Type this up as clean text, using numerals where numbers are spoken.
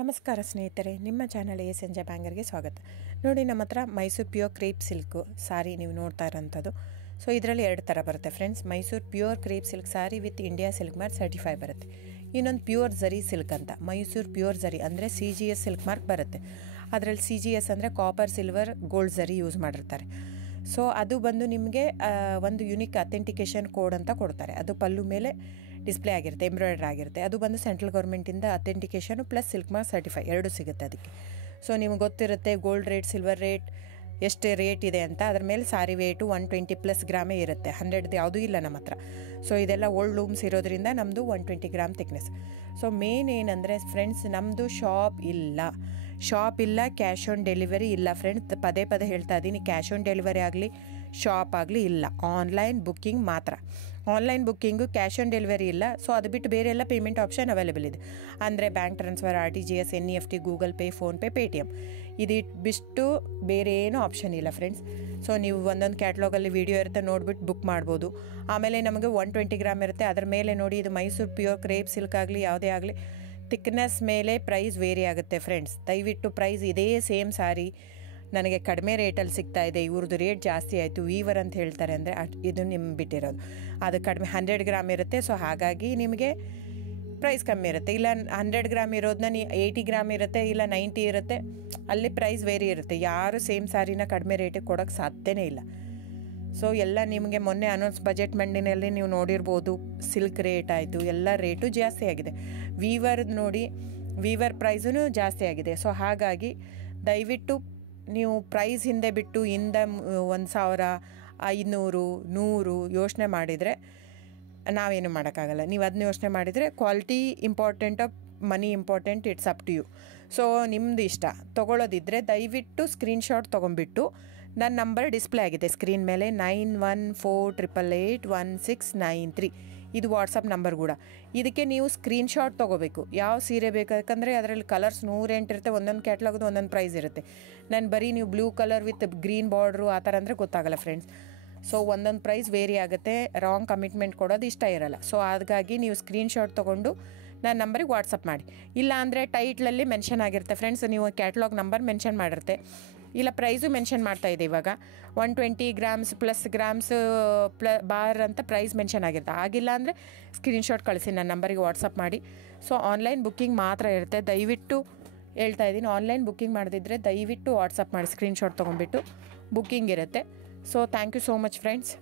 ನಮಸ್ಕಾರ ಸ್ನೇಹಿತರೆ, ನಿಮ್ಮ ಚಾನಲ್ ಸಂಜೆ ಬ್ಯಾಂಗರ್ಗೆ ಸ್ವಾಗತ. ನೋಡಿ, ನಮ್ಮ ಹತ್ರ ಮೈಸೂರು ಪ್ಯೂರ್ ಕ್ರೇಪ್ ಸಿಲ್ಕು ಸಾರಿ ನೀವು ನೋಡ್ತಾ ಇರೋಂಥದ್ದು. ಸೊ ಇದರಲ್ಲಿ ಎರಡು ಥರ ಬರುತ್ತೆ friends. Mysuru pure crepe silk sorry with India silk mark certify ಬರುತ್ತೆ. ಇನ್ನೊಂದು ಪ್ಯೂರ್ ಝರಿ ಸಿಲ್ಕ್ ಅಂತ, ಮೈಸೂರು ಪ್ಯೂರ್ ಝರಿ ಅಂದರೆ CGS ಸಿಲ್ಕ್ ಮಾರ್ಕ್ ಬರುತ್ತೆ. ಅದರಲ್ಲಿ CGS ಅಂದರೆ ಕಾಪರ್, ಸಿಲ್ವರ್, ಗೋಲ್ಡ್ ಝರಿ ಯೂಸ್ ಮಾಡಿರ್ತಾರೆ. ಸೊ ಅದು ಬಂದು ನಿಮಗೆ ಒಂದು ಯುನಿಕ್ ಅಥೆಂಟಿಕೇಷನ್ ಕೋಡ್ ಅಂತ ಕೊಡ್ತಾರೆ. ಅದು ಪಲ್ಲು ಮೇಲೆ ಡಿಸ್ಪ್ಲೇ ಆಗಿರುತ್ತೆ, ಎಂಬ್ರಾಯ್ಡ್ರಿ ಆಗಿರುತ್ತೆ. ಅದು ಬಂದು ಸೆಂಟ್ರಲ್ ಗೌರ್ಮೆಂಟಿಂದ ಅಥೆಂಟಿಕೇಷನು ಪ್ಲಸ್ ಸಿಲ್ಕ್ ಮಾರ್ಕ್ ಸರ್ಟಿಫೈ ಎರಡು ಸಿಗುತ್ತೆ ಅದಕ್ಕೆ. ಸೊ ನಿಮ್ಗೆ ಗೊತ್ತಿರುತ್ತೆ ಗೋಲ್ಡ್ ರೇಟ್, ಸಿಲ್ವರ್ ರೇಟ್ ಎಷ್ಟು ರೇಟ್ ಇದೆ ಅಂತ. ಅದ್ರ ಮೇಲೆ ಸಾರಿ ವೇಟು 120+ ಗ್ರಾಮೇ ಇರುತ್ತೆ, 100 ಯಾವುದೂ ಇಲ್ಲ ನಮ್ಮ ಹತ್ರ. ಸೊ ಇದೆಲ್ಲ ಓಲ್ಡ್ ಲೂಮ್ಸ್ ಇರೋದ್ರಿಂದ ನಮ್ಮದು 120 ಗ್ರಾಮ್ ಥಿಕ್ನೆಸ್. ಸೊ ಮೇನ್ ಏನಂದರೆ ಫ್ರೆಂಡ್ಸ್, ನಮ್ಮದು ಶಾಪ್ ಇಲ್ಲ, ಕ್ಯಾಶ್ ಆನ್ ಡೆಲಿವರಿ ಇಲ್ಲ ಫ್ರೆಂಡ್ಸ್. ಪದೇ ಹೇಳ್ತಾ ಇದ್ದೀನಿ, ಕ್ಯಾಶ್ ಆನ್ ಡೆಲಿವರಿ ಆಗಲಿ ಶಾಪ್ ಆಗಲಿ ಇಲ್ಲ, ಆನ್ಲೈನ್ ಬುಕ್ಕಿಂಗ್ ಮಾತ್ರ. Online booking, cash on delivery ಇಲ್ಲ. ಸೊ ಅದು ಬಿಟ್ಟು ಬೇರೆ ಎಲ್ಲ ಪೇಮೆಂಟ್ ಆಪ್ಷನ್ ಅವೈಲೇಬಲ್ ಇದೆ. ಅಂದರೆ bank transfer, RTGS, NEFT, Google pay, PhonePe, Paytm ಇದು ಬಿಟ್ಟು ಬೇರೆ ಏನೂ ಆಪ್ಷನ್ ಇಲ್ಲ ಫ್ರೆಂಡ್ಸ್. ಸೊ ನೀವು ಒಂದೊಂದು ಕ್ಯಾಟ್ಲಾಗಲ್ಲಿ ವೀಡಿಯೋ ಇರುತ್ತೆ, ನೋಡಿಬಿಟ್ಟು ಬುಕ್ ಮಾಡ್ಬೋದು. ಆಮೇಲೆ ನಮಗೆ 120 ಗ್ರಾಮ್ ಇರುತ್ತೆ. ಅದರ ಮೇಲೆ ನೋಡಿ, ಇದು ಮೈಸೂರು ಪ್ಯೂರ್ ಕ್ರೇಪ್ ಸಿಲ್ಕ್ ಆಗಲಿ ಯಾವುದೇ ಆಗಲಿ ಥಿಕ್ನೆಸ್ ಮೇಲೆ ಪ್ರೈಸ್ ವೇರಿ ಆಗುತ್ತೆ ಫ್ರೆಂಡ್ಸ್. ದಯವಿಟ್ಟು ಪ್ರೈಸ್ ಇದೇ ಸೇಮ್ ಸಾರಿ ನನಗೆ ಕಡಿಮೆ ರೇಟಲ್ಲಿ ಸಿಗ್ತಾ ಇದೆ, ಇವ್ರದ್ದು ರೇಟ್ ಜಾಸ್ತಿ ಆಯಿತು ವೀವರ್ ಅಂತ ಹೇಳ್ತಾರೆ ಅಂದರೆ ಇದು ನಿಮ್ಮ ಬಿಟ್ಟಿರೋದು. ಅದು ಕಡಿಮೆ 100 ಗ್ರಾಮ್ ಇರುತ್ತೆ. ಸೊ ಹಾಗಾಗಿ ನಿಮಗೆ ಪ್ರೈಸ್ ಕಮ್ಮಿ ಇರುತ್ತೆ. ಇಲ್ಲ 100 ಗ್ರಾಮ್ ಇರೋದನ್ನ 80 ಗ್ರಾಮ್ ಇರುತ್ತೆ, ಇಲ್ಲ 90 ಇರುತ್ತೆ, ಅಲ್ಲಿ ಪ್ರೈಸ್ ವೇರಿ ಇರುತ್ತೆ. ಯಾರು ಸೇಮ್ ಸಾರಿನ ಕಡಿಮೆ ರೇಟಿಗೆ ಕೊಡೋಕ್ಕೆ ಸಾಧ್ಯನೇ ಇಲ್ಲ. ಸೊ ಎಲ್ಲ ನಿಮಗೆ ಮೊನ್ನೆ ಅನೌನ್ಸ್ ಬಜೆಟ್ ಮಂಡಿನಲ್ಲಿ ನೀವು ನೋಡಿರ್ಬೋದು, ಸಿಲ್ಕ್ ರೇಟ್ ಆಯಿತು, ಎಲ್ಲ ರೇಟು ಜಾಸ್ತಿ ಆಗಿದೆ. ವೀವರ್ದು ನೋಡಿ, ವೀವರ್ ಪ್ರೈಸೂ ಜಾಸ್ತಿ ಆಗಿದೆ. ಸೊ ಹಾಗಾಗಿ ದಯವಿಟ್ಟು ನೀವು ಪ್ರೈಸ್ ಹಿಂದೆ ಬಿಟ್ಟು 1,000, 500, 100 ಯೋಚನೆ ಮಾಡಿದರೆ ನಾವೇನು ಮಾಡೋಕ್ಕಾಗಲ್ಲ. ನೀವು ಅದನ್ನ ಯೋಚನೆ ಮಾಡಿದರೆ quality important, money important, it's up to you. So ನಿಮ್ಮದು ಇಷ್ಟ. ತೊಗೊಳ್ಳೋದಿದ್ದರೆ ದಯವಿಟ್ಟು ಸ್ಕ್ರೀನ್ಶಾಟ್ ತೊಗೊಂಬಿಟ್ಟು, ನನ್ನ ನಂಬರ್ ಡಿಸ್ಪ್ಲೇ ಆಗಿದೆ ಸ್ಕ್ರೀನ್ ಮೇಲೆ, 9148881693 ಇದು ವಾಟ್ಸಪ್ ನಂಬರ್ ಕೂಡ. ಇದಕ್ಕೆ ನೀವು ಸ್ಕ್ರೀನ್ಶಾಟ್ ತೊಗೋಬೇಕು. ಯಾವ ಸೀರೆ ಬೇಕು, ಯಾಕಂದರೆ ಅದರಲ್ಲಿ ಕಲರ್ಸ್ 108 ಇರುತ್ತೆ, ಒಂದೊಂದು ಕ್ಯಾಟ್ಲಾಗದು ಒಂದೊಂದು ಪ್ರೈಸ್ ಇರುತ್ತೆ. ನಾನು ಬರೀ ನೀವು blue colour with green border ಆ ಥರ ಅಂದರೆ ಗೊತ್ತಾಗಲ್ಲ ಫ್ರೆಂಡ್ಸ್. ಸೊ ಒಂದೊಂದು ಪ್ರೈಸ್ ವೇರಿ ಆಗುತ್ತೆ, ರಾಂಗ್ ಕಮಿಟ್ಮೆಂಟ್ ಕೊಡೋದು ಇಷ್ಟ ಇರಲ್ಲ. ಸೊ ಹಾಗಾಗಿ ನೀವು ಸ್ಕ್ರೀನ್ಶಾಟ್ ತೊಗೊಂಡು ನನ್ನ ನಂಬರಿಗೆ ವಾಟ್ಸಪ್ ಮಾಡಿ. ಇಲ್ಲ ಅಂದರೆ ಟೈಟ್ಲಲ್ಲಿ ಮೆನ್ಷನ್ ಆಗಿರುತ್ತೆ ಫ್ರೆಂಡ್ಸ್, ನೀವು ಕ್ಯಾಟ್ಲಾಗ್ ನಂಬರ್ ಮೆನ್ಷನ್ ಮಾಡಿರುತ್ತೆ, ಇಲ್ಲ ಪ್ರೈಸು ಮೆನ್ಷನ್ ಮಾಡ್ತಾಯಿದೆ. ಇವಾಗ 120 ಗ್ರಾಮ್ಸ್ ಪ್ಲಸ್ ಗ್ರಾಮ್ಸ್ ಬಾರ್ ಅಂತ ಪ್ರೈಸ್ ಮೆನ್ಷನ್ ಆಗಿರುತ್ತೆ. ಆಗಿಲ್ಲ ಅಂದರೆ ಸ್ಕ್ರೀನ್ಶಾಟ್ ಕಳಿಸಿ, ನನ್ನ ನಂಬರಿಗೆ ವಾಟ್ಸಪ್ ಮಾಡಿ. ಸೊ ಆನ್ಲೈನ್ ಬುಕ್ಕಿಂಗ್ ಮಾತ್ರ ಇರುತ್ತೆ. ದಯವಿಟ್ಟು ಹೇಳ್ತಾ ಇದ್ದೀನಿ, ಆನ್ಲೈನ್ ಬುಕ್ಕಿಂಗ್ ಮಾಡದಿದ್ದರೆ ದಯವಿಟ್ಟು ವಾಟ್ಸಪ್ ಮಾಡಿ, ಸ್ಕ್ರೀನ್ಶಾಟ್ ತೊಗೊಂಡ್ಬಿಟ್ಟು ಬುಕ್ಕಿಂಗ್ ಇರುತ್ತೆ. So thank you so much friends.